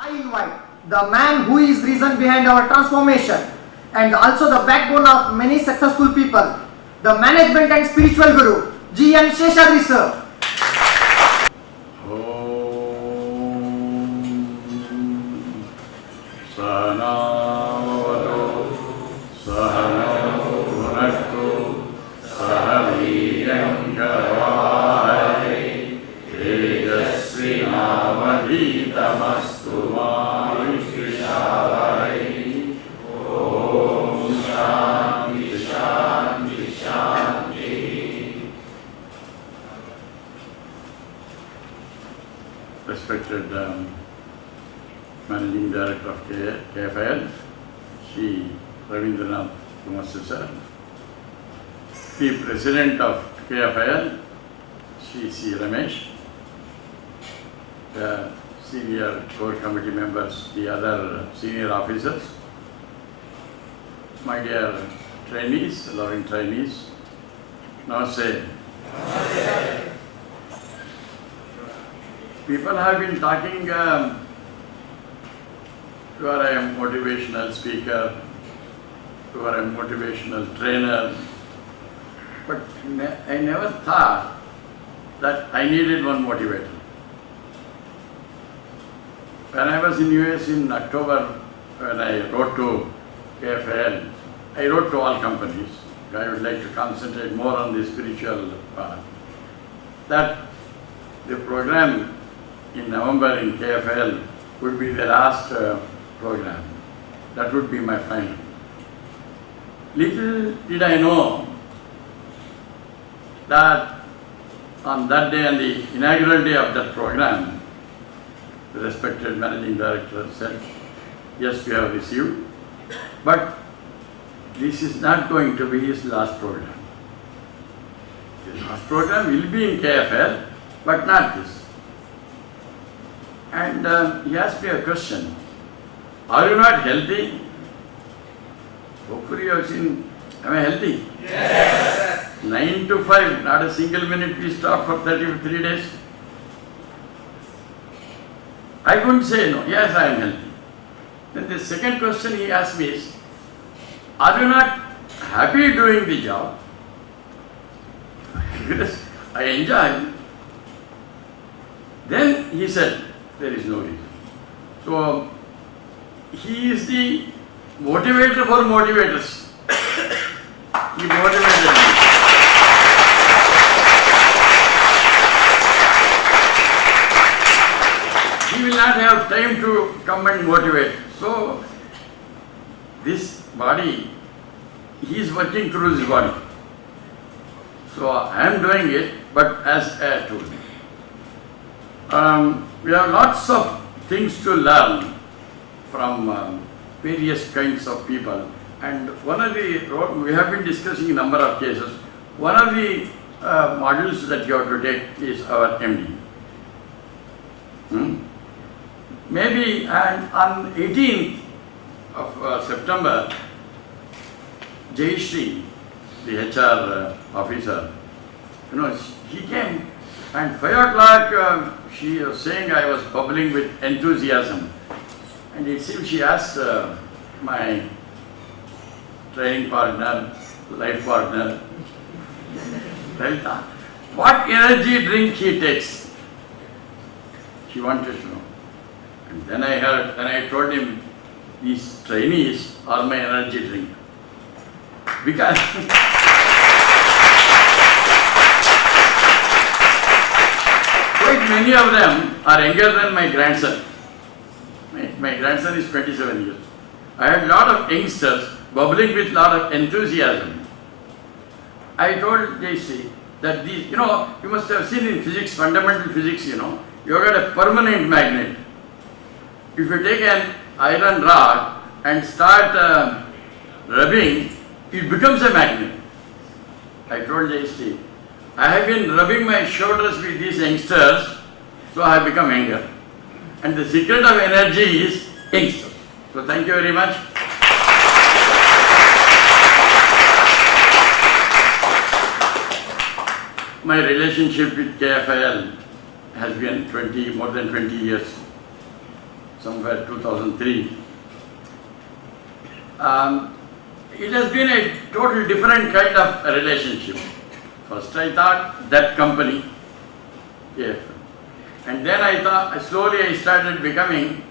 I invite the man who is reason behind our transformation and also the backbone of many successful people, the management and spiritual guru, G.N. Seshadri sir. Respected Managing Director of KFIL, Shri Ravindranath sir, the President of KFIL, Shri C. Ramesh, the senior core committee members, the other senior officers, my dear trainees, loving trainees, Namaste. People have been talking, you are a motivational speaker, you are a motivational trainer, but I never thought that I needed one motivator. When I was in US in October, when I wrote to KFIL, I wrote to all companies. I would like to concentrate more on the spiritual part. That the program in November in KFIL would be the last program. That would be my final. Little did I know that on that day, on the inaugural day of that program, the respected Managing Director said, yes, we have received, but this is not going to be his last program. His last program will be in KFIL, but not this. And he asked me a question, are you not healthy? Hopefully you have seen, am I healthy? Yes. 9 to 5, not a single minute we stopped for 33 days. I couldn't say no, yes I am healthy. Then the second question he asked me is, are you not happy doing the job? Because I enjoy. Then he said, there is no reason. So, he is the motivator for motivators. He motivated me. He will not have time to come and motivate. So, this body, he is working through his body. So, I am doing it, but as a tool. We have lots of things to learn from various kinds of people, and one of the, we have been discussing a number of cases, one of the modules that you have to take is our MD. Maybe on 18th of September, Shri, the HR officer, he came. And 5 o'clock, she was saying I was bubbling with enthusiasm. And it seems she asked my training partner, life partner, what energy drink he takes. She wanted to know. And then I told him, these trainees are my energy drink. Because quite many of them are younger than my grandson. My grandson is 27 years. I had a lot of youngsters bubbling with a lot of enthusiasm. I told Shri that these, you must have seen in physics, fundamental physics, you have got a permanent magnet. If you take an iron rod and start rubbing, it becomes a magnet. I told Shri, I have been rubbing my shoulders with these youngsters, so I have become younger. And the secret of energy is youngsters. So thank you very much. My relationship with KFIL has been more than 20 years. somewhere 2003. It has been a total different kind of a relationship. First I thought that company, KFIL. And then I thought, slowly I started becoming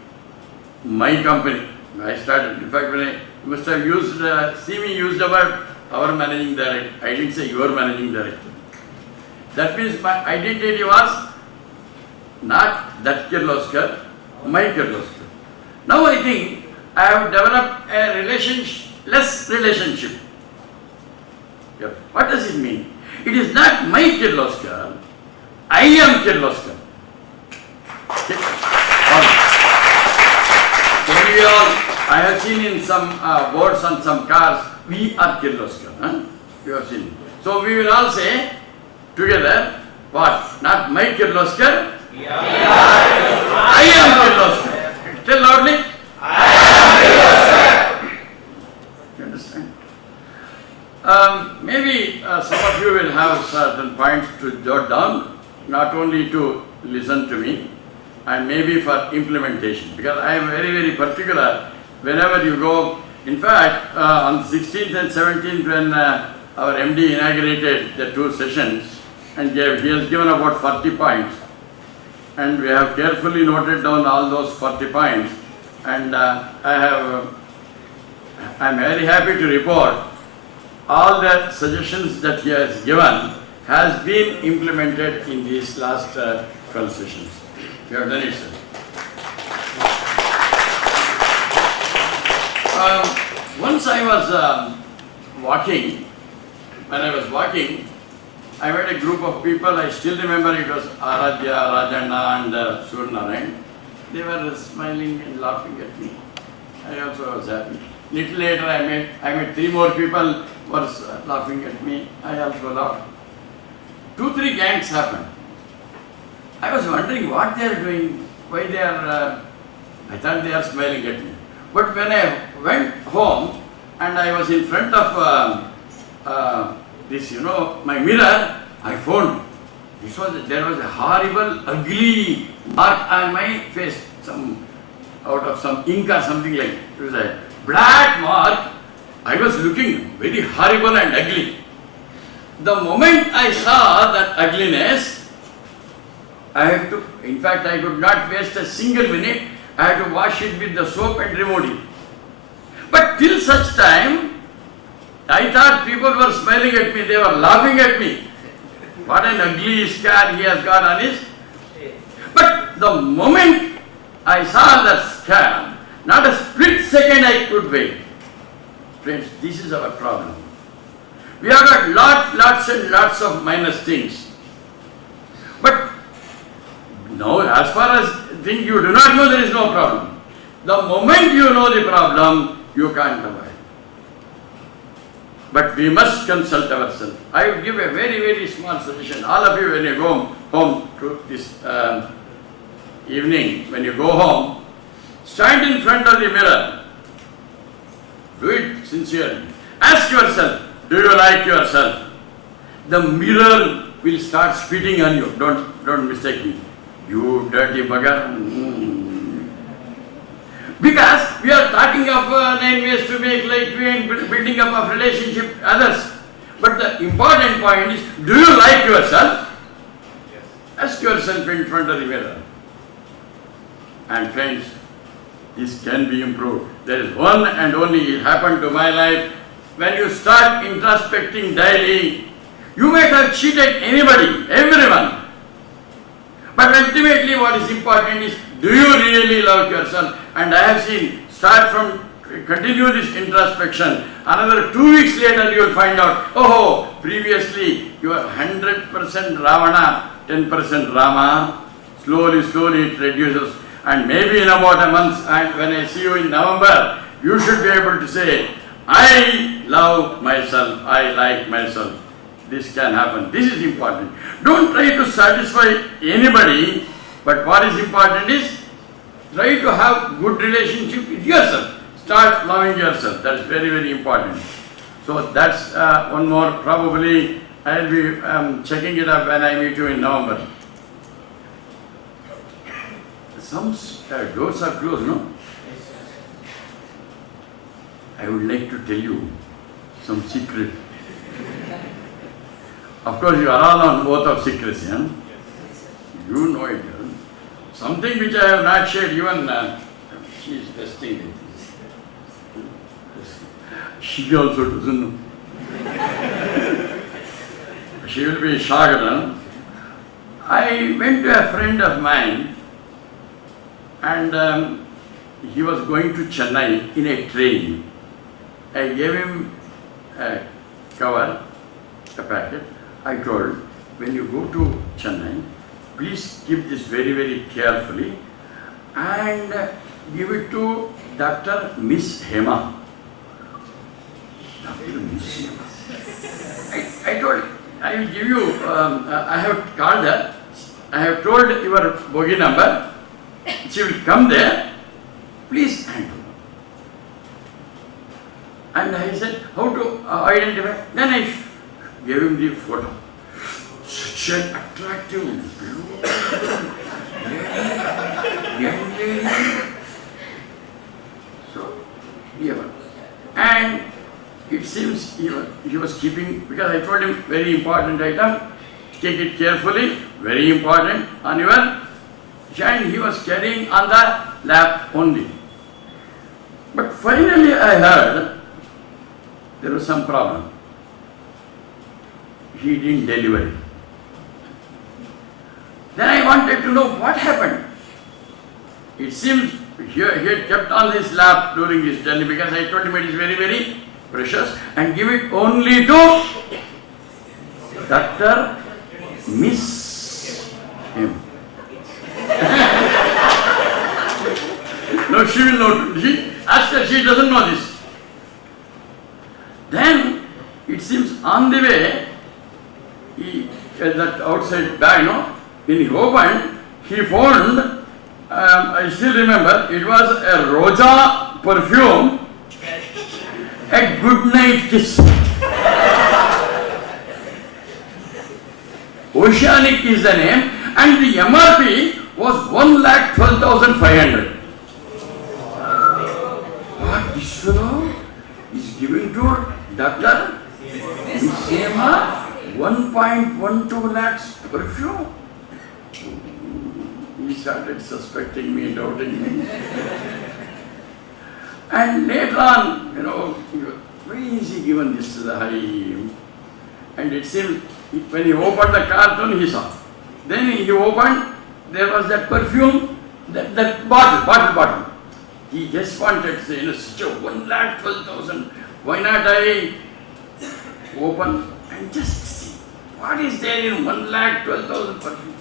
my company. I started, in fact, when you must have used, see me use the word our managing director. I didn't say your managing director. That means my identity was not that Kirloskar, my Kirloskar. Now I think I have developed a less relationship. Yeah. What does it mean? It is not my Kirloskar, I am Kirloskar. I have seen in some boards on some cars, we are Kirloskar. Huh? You have seen. So we will all say together, what? Not my Kirloskar, I am Kirloskar. Tell loudly. You understand? Maybe some of you will have certain points to jot down, not only to listen to me, and maybe for implementation, because I am very, very particular whenever you go. In fact, on 16th and 17th, when our MD inaugurated the 2 sessions, and he has given about 40 points, and we have carefully noted down all those 40 points, and I'm very happy to report all the suggestions that he has given has been implemented in these last 12 sessions. We have done it, sir. Once I was walking, when I was walking, I met a group of people. I still remember it was Aradhya, Rajana and Surnarayan. They were smiling and laughing at me. I also was happy. Little later I met 3 more people who were laughing at me. I also laughed. 2-3 gangs happened. I was wondering what they are doing, why they are, I thought they are smiling at me. But when I went home and I was in front of this, my mirror, I found there was a horrible, ugly mark on my face, out of some ink or something like that. It was a black mark. I was looking very horrible and ugly. The moment I saw that ugliness, in fact, I could not waste a single minute. I had to wash it with the soap and remove it. But till such time, I thought people were smiling at me, they were laughing at me. What an ugly scar he has got on his. But the moment I saw that scar, not a split second I could wait. Friends, this is our problem. We have got lots and lots of minus things. But no, as far as things you do not know, there is no problem. The moment you know the problem, you can't avoid. But we must consult ourselves. I would give a very, very small suggestion. All of you, when you go home to this evening, when you go home, stand in front of the mirror. Do it sincerely. Ask yourself, do you like yourself? The mirror will start spitting on you. Don't mistake me. You dirty bugger. Because we are talking of 9 ways to make life and building up of relationship with others. But the important point is, do you like yourself? Yes. Ask yourself in front of the mirror. And friends, this can be improved. There is one and only, it happened to my life. When you start introspecting daily, you might have cheated anybody, everyone. But ultimately what is important is, do you really love yourself? And I have seen, continue this introspection. Another 2 weeks later you will find out, previously you were 100% Ravana, 10% Rama. Slowly it reduces. And maybe in about a month, and when I see you in November, you should be able to say, I love myself, I like myself. This can happen. This is important. Don't try to satisfy anybody, but what is important is try to have good relationship with yourself. Start loving yourself. That's very, very important. So that's one more. Probably I'll be checking it up when I meet you in November. some doors are closed, no? I would like to tell you some secret. Of course, you are all on oath of secrecy, huh? You know it. Huh? Something which I have not shared, even she is testing it. She also doesn't know. She will be shocked. Huh? I went to a friend of mine and he was going to Chennai in a train. I gave him a cover, a packet. I told, when you go to Chennai, please keep this very, very carefully and give it to Dr. Miss Hema. Dr. Miss Hema. I told, I will give you, I have called her, I have told your bogie number, she will come there, please hand over. And I said, how to identify? Then I gave him the photo. Such an attractive, young lady. So, yeah. And it seems he was keeping, because I told him very important item, take it carefully, very important on your, and he was carrying on the lap only. But finally I heard there was some problem. He didn't deliver it. Then I wanted to know what happened. It seems he had kept on his lap during his journey because I told him it is very, very precious and give it only to Dr. Miss him. No, she will not. She asked her, she doesn't know this. Then it seems on the way, that outside bag, no, when he opened, he found, I still remember, it was a Roja perfume, a good night kiss. Oceanic is the name, and the MRP was 1,12,500. What this fellow is giving to Dr. Misema 1.12 lakhs perfume? He started suspecting me, doubting me. And later on, why is he given this to the high? And it seemed, when he opened the carton, he saw. Then he opened, there was that perfume, that bottle. He just wanted to say, such a 1,12,000. Why not I open and just see what is there in 1,12,000 perfume?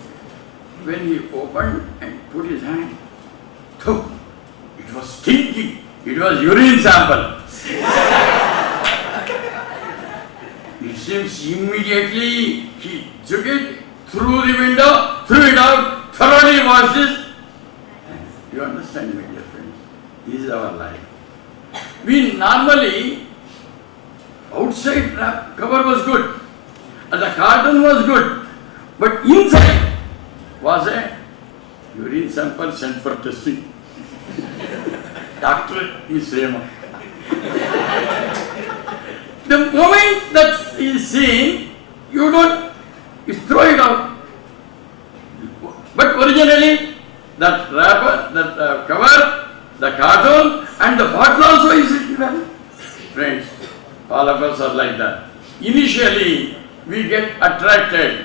When he opened and put his hand, it was stinking. It was urine sample. It seems immediately he took it, through the window, threw it out, thoroughly washed it. You understand, my dear friends? This is our life. We normally, outside cover was good, and the carton was good, but inside was a urine sample sent for testing. Doctor is same. The moment that is seen, you throw it out. But originally, that wrapper, that cover, the carton, and the bottle also is written. Friends, all of us are like that. Initially, we get attracted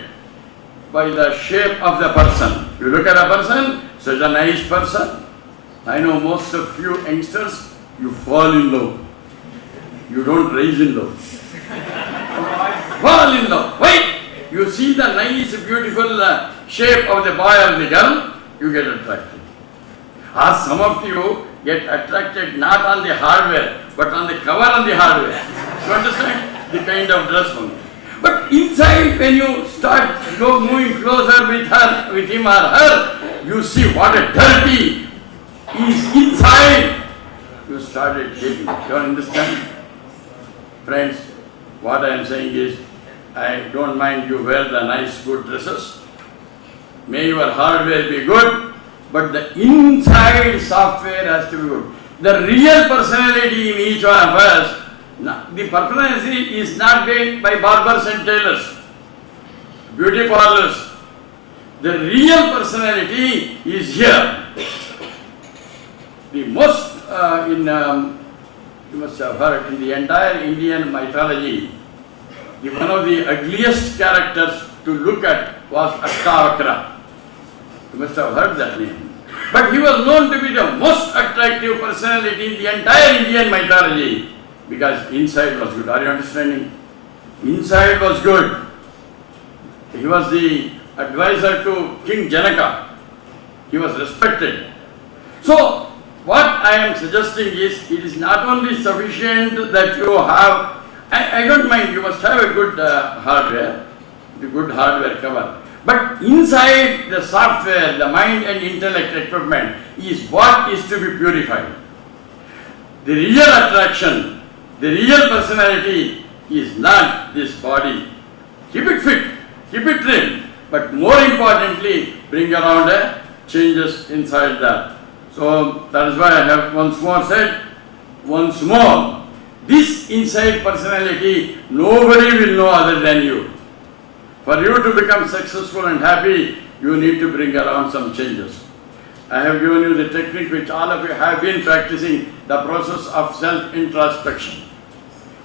by the shape of the person. You look at a person, such a nice person. I know most of you youngsters, you fall in love. You don't rise in love. Fall in love. Why? You see the nice, beautiful shape of the boy or the girl, you get attracted. Or some of you get attracted not on the hardware, but on the cover on the hardware. You understand? The kind of dress one. But inside, when you start moving closer with her, with him or her, you see what a dirty is inside. You started hating. You understand? Friends, what I am saying is, I don't mind you wear the nice good dresses. May your hardware be good, but the inside software has to be good. The real personality in each one of us, the personality is not made by barbers and tailors, beauty parlors. The real personality is here. The most, you must have heard, in the entire Indian mythology, one of the ugliest characters to look at was Ashtavakra. You must have heard that name. But he was known to be the most attractive personality in the entire Indian mythology because inside was good. Are you understanding? Inside was good. He was the advisor to King Janaka. He was respected. So, what I am suggesting is, it is not only sufficient that you have, I don't mind, you must have a good hardware, the good hardware cover. But inside the software, the mind and intellect equipment is what is to be purified. The real attraction, the real personality is not this body. Keep it fit, keep it trim, but more importantly, bring around changes inside that. So that is why I have once more said, once more, this inside personality, nobody will know other than you. For you to become successful and happy, you need to bring around some changes. I have given you the technique which all of you have been practicing, the process of self-introspection.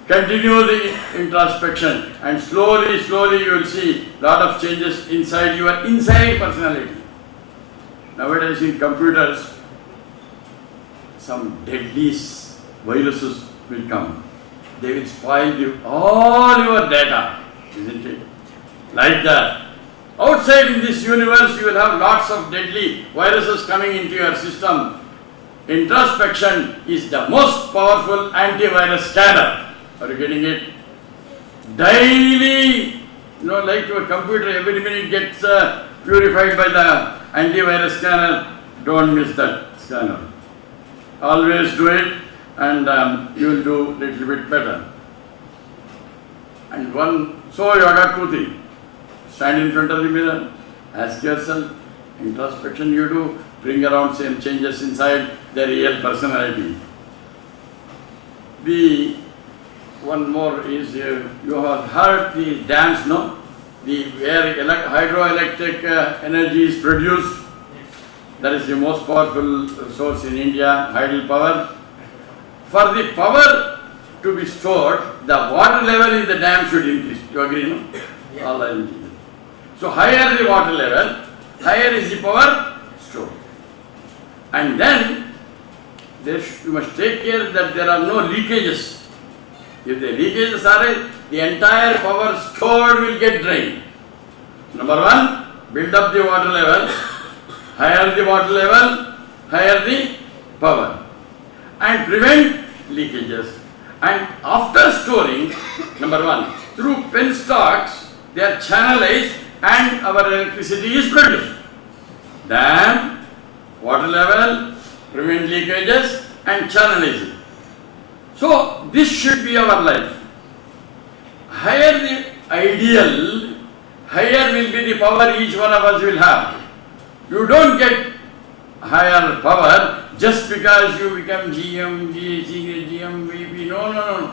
Continue the introspection and slowly you will see a lot of changes inside your inside personality. Nowadays in computers, some deadly viruses will come. They will spoil all your data, isn't it? Like that. Outside in this universe, you will have lots of deadly viruses coming into your system. Introspection is the most powerful antivirus scanner. Are you getting it? Daily, like your computer, every minute gets purified by the antivirus scanner. Don't miss that scanner. Always do it, and you will do a little bit better. And so you got 2 things. Stand in front of the mirror, ask yourself, introspection you do, bring around some changes inside the real personality. One more is, you have heard the dams, no? Where hydroelectric energy is produced. That is the most powerful source in India, hydel power. For the power to be stored, the water level in the dam should increase. You agree, no? Yeah. All are engineers. So higher the water level, higher is the power stored. And then you must take care that there are no leakages. If the leakages are, the entire power stored will get drained. Number 1, build up the water level. Higher the water level, higher the power. And prevent leakages. And after storing, number 1, through penstocks, they are channelized and our electricity is produced. Dam, water level, prevent leakages and channelizing. So this should be our life. Higher the ideal, higher will be the power each one of us will have. You don't get higher power just because you become GM, GM, VP. No.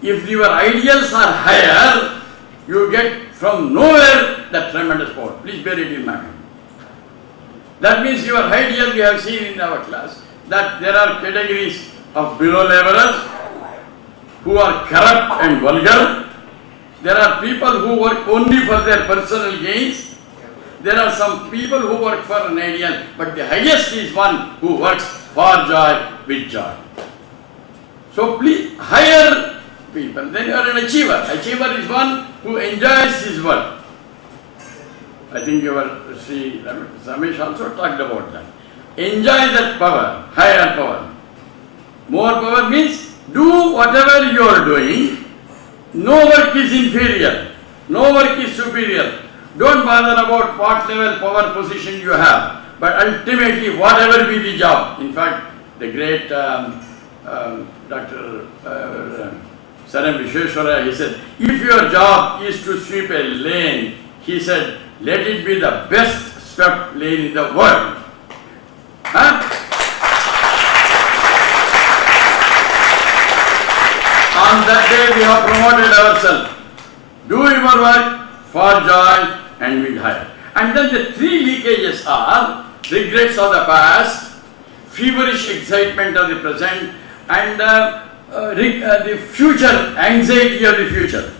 If your ideals are higher, you get from nowhere that tremendous power. Please bear it in mind. That means your ideal, we have seen in our class, that there are categories of below laborers who are corrupt and vulgar. There are people who work only for their personal gains. There are some people who work for an ideal, but the highest is one who works for joy, with joy. So please, higher people, then you are an achiever. Achiever is one who enjoys his work. I think your Shri Ramesh also talked about that. Enjoy that power, higher power. More power means do whatever you are doing. No work is inferior. No work is superior. Don't bother about what level power position you have. But ultimately, whatever be the job. In fact, the great Dr. Saram Vishweshwara, he said, if your job is to sweep a lane, he said, let it be the best swept lane in the world. Huh? On that day we have promoted ourselves. Do your work for joy and we'll hire. And then the three leakages are regrets of the past, feverish excitement of the present, and the future, anxiety of the future.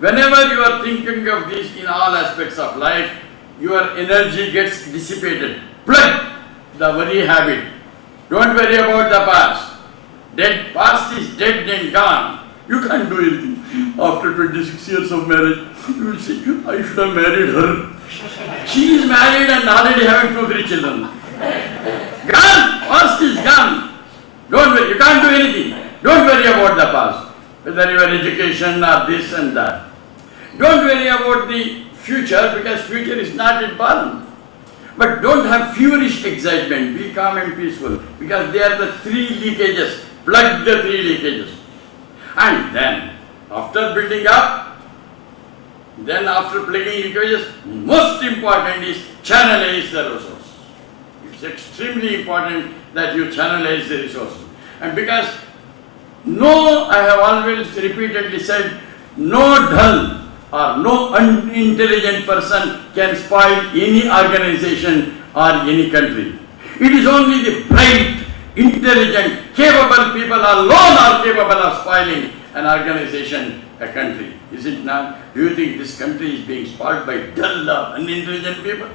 Whenever you are thinking of this in all aspects of life, your energy gets dissipated. Plug the worry habit. Don't worry about the past. Dead past is dead and gone. You can't do anything. After 26 years of marriage, you will say, I should have married her. She is married and already having 2-3 children. Gone. Past is gone. Don't worry. You can't do anything. Don't worry about the past. Whether your education or this and that. Don't worry about the future because future is not important. But don't have feverish excitement. Be calm and peaceful because they are the three leakages. Plug the three leakages. And then, after building up, then after plugging leakages, most important is channelize the resource. It's extremely important that you channelize the resources. And because I have always repeatedly said, no dull or no unintelligent person can spoil any organization or any country. It is only the bright, intelligent, capable people alone are capable of spoiling an organization, a country. Is it not? Do you think this country is being spoiled by dull or unintelligent people?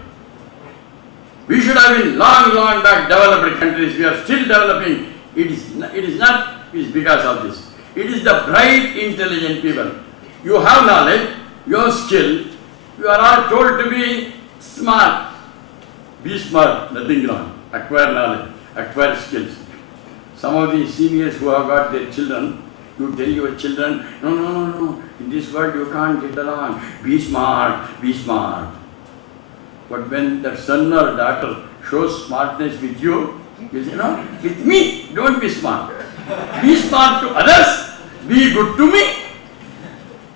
We should have been long back developed countries. We are still developing. It is not because of this. It is the bright, intelligent people. You have knowledge, you have skill, you are all told to be smart. Be smart, nothing wrong. Acquire knowledge, acquire skills. Some of the seniors who have got their children, you tell your children, no, in this world you can't get along. Be smart, be smart. But when the son or daughter shows smartness with you, you say, no, with me, don't be smart. Be smart to others, be good to me.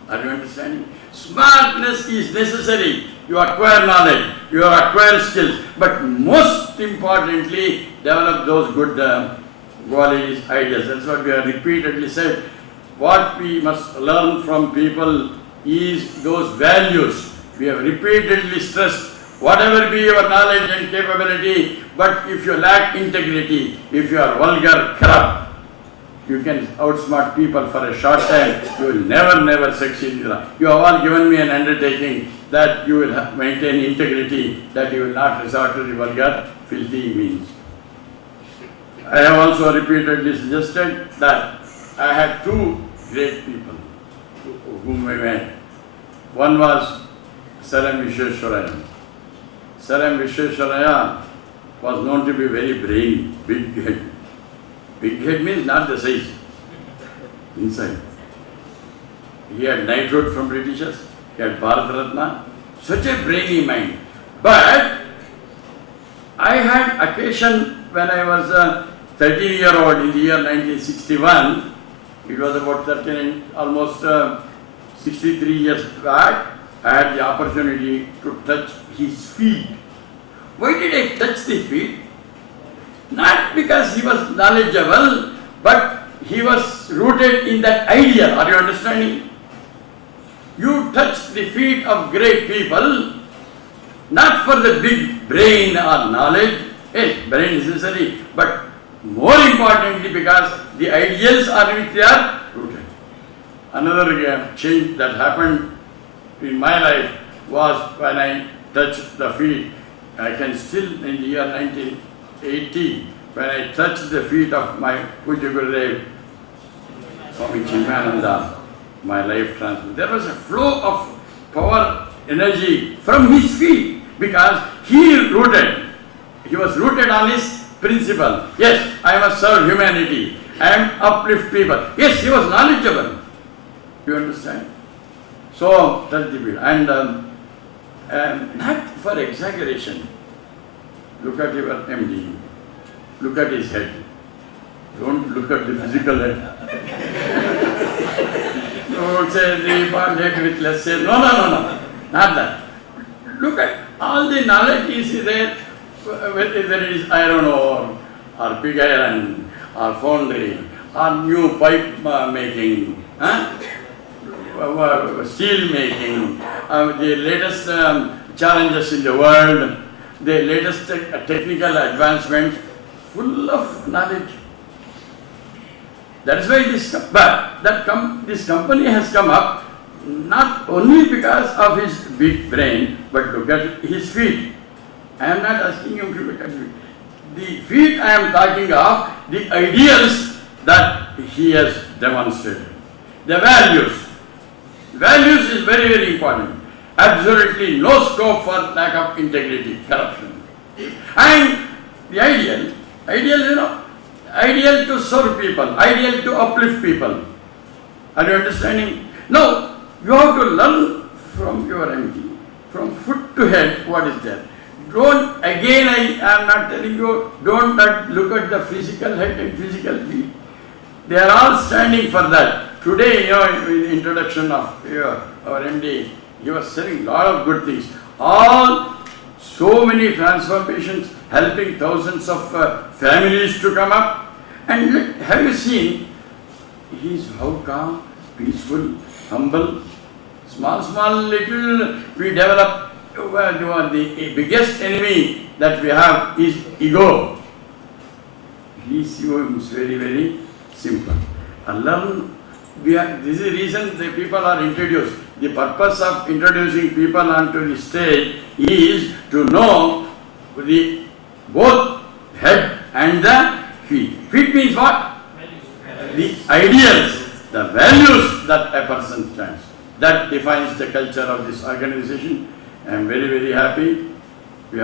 Are you understanding? Smartness is necessary. You acquire knowledge, you acquire skills, but most importantly, develop those good qualities, ideas. That's what we have repeatedly said. What we must learn from people is those values. We have repeatedly stressed, whatever be your knowledge and capability, but if you lack integrity, if you are vulgar, corrupt, you can outsmart people for a short time, you will never succeed. You have all given me an undertaking that you will maintain integrity, that you will not resort to the vulgar, filthy means. I have also repeatedly suggested that I had two great people whom I met. One was Sir M. Vishwesvaraya. Sir M. Vishwesvaraya was known to be very brainy, big head. Big head means not the size, inside. He had knighthood from Britishers, he had Bharat Ratna, such a brainy mind. But I had occasion when I was a 13-year-old in the year 1961, it was about almost 63 years back, I had the opportunity to touch his feet. Why did I touch the feet? Not because he was knowledgeable, but he was rooted in that idea. Are you understanding? You touch the feet of great people, not for the big brain or knowledge, brain is necessary, but more importantly because the ideals are which they are rooted. Another change that happened in my life was when I touched the feet. I can still, in the year 1980, when I touched the feet of my Puja Gurudev, Swami Chinmayananda, my life transformed. There was a flow of power, energy from his feet because he was rooted on his principle. Yes, I must serve humanity. I am uplift people. Yes, he was knowledgeable. You understand? So, that's the bit. And not for exaggeration. Look at your MD. Look at his head. Don't look at the physical head. Don't say the bald head with less say. No. Not that. Look at all the knowledge is there. whether it is iron ore, or pig iron, or foundry, or new pipe making, steel making, the latest challenges in the world, the latest technical advancements, full of knowledge. That is why this company has come up not only because of his big brain, but look at his feet. I am not asking him to look at me. The feet I am talking of, the ideals that he has demonstrated. The values. Values is very, very important. Absolutely no scope for lack of integrity, corruption. And the ideal, ideal to serve people, ideal to uplift people. Are you understanding? Now, you have to learn from your MD, from foot to head, what is there. Don't, again I am not telling you, don't look at the physical head and physical feet. They are all standing for that. Today, in the introduction of our MD, he was saying a lot of good things. So many transformations, helping thousands of families to come up. And have you seen, he is how calm, peaceful, humble, small little, we develop. The biggest enemy that we have is ego. He seems very, very simple. This is the reason the people are introduced. The purpose of introducing people onto the stage is to know both head and the feet. Feet means what? The ideals, the values that a person stands. That defines the culture of this organization. I am very, very happy. We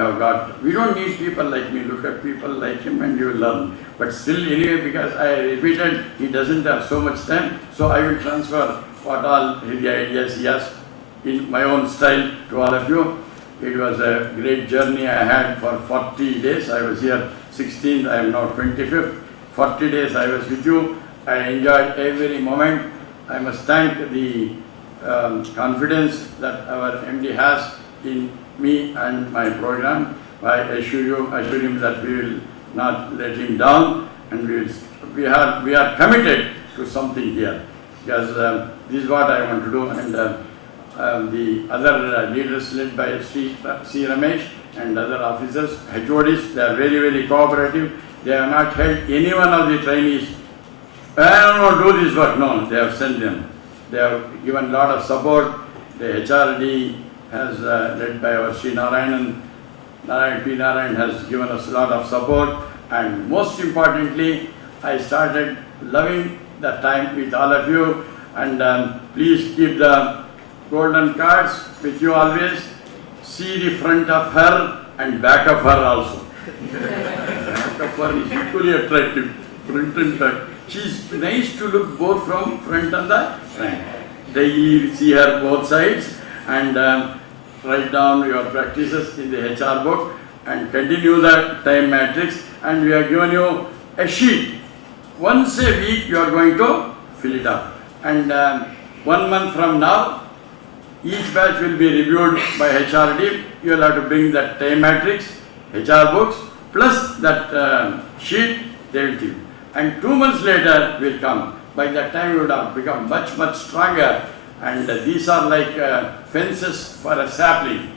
don't need people like me. Look at people like him and you will learn. But still, anyway, because I repeated, he doesn't have so much time, so I will transfer what all the ideas he has in my own style to all of you. It was a great journey I had for 40 days. I was here 16th, I am now 25th. 40 days I was with you. I enjoyed every moment. I must thank the confidence that our MD has in me and my program. I assure him that we will not let him down, and we are committed to something here, because this is what I want to do. And the other leaders led by Shri Ramesh and other officers, HODs, they are very, very cooperative. They have not held any one of the trainees, I don't know, do this work. No, they have sent them. They have given a lot of support. The HRD has led by our Shri Narayan has given us a lot of support, and most importantly, I started loving the time with all of you, and please keep the golden cards with you always. See the front of her and back of her also. Back of her is equally attractive, front and back. She is nice to look both from front and the front. Daily see her both sides, and write down your practices in the HR book and continue the time matrix, and we have given you a sheet. Once a week you are going to fill it up, and 1 month from now each batch will be reviewed by HRD. You will have to bring that time matrix, HR books, plus that sheet they will give you. And 2 months later will come. By that time you would have become much stronger. And these are like fences for a sapling.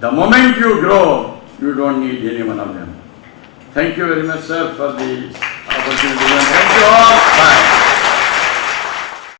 The moment you grow, you don't need any one of them. Thank you very much, sir, for the opportunity. And thank you all. Bye.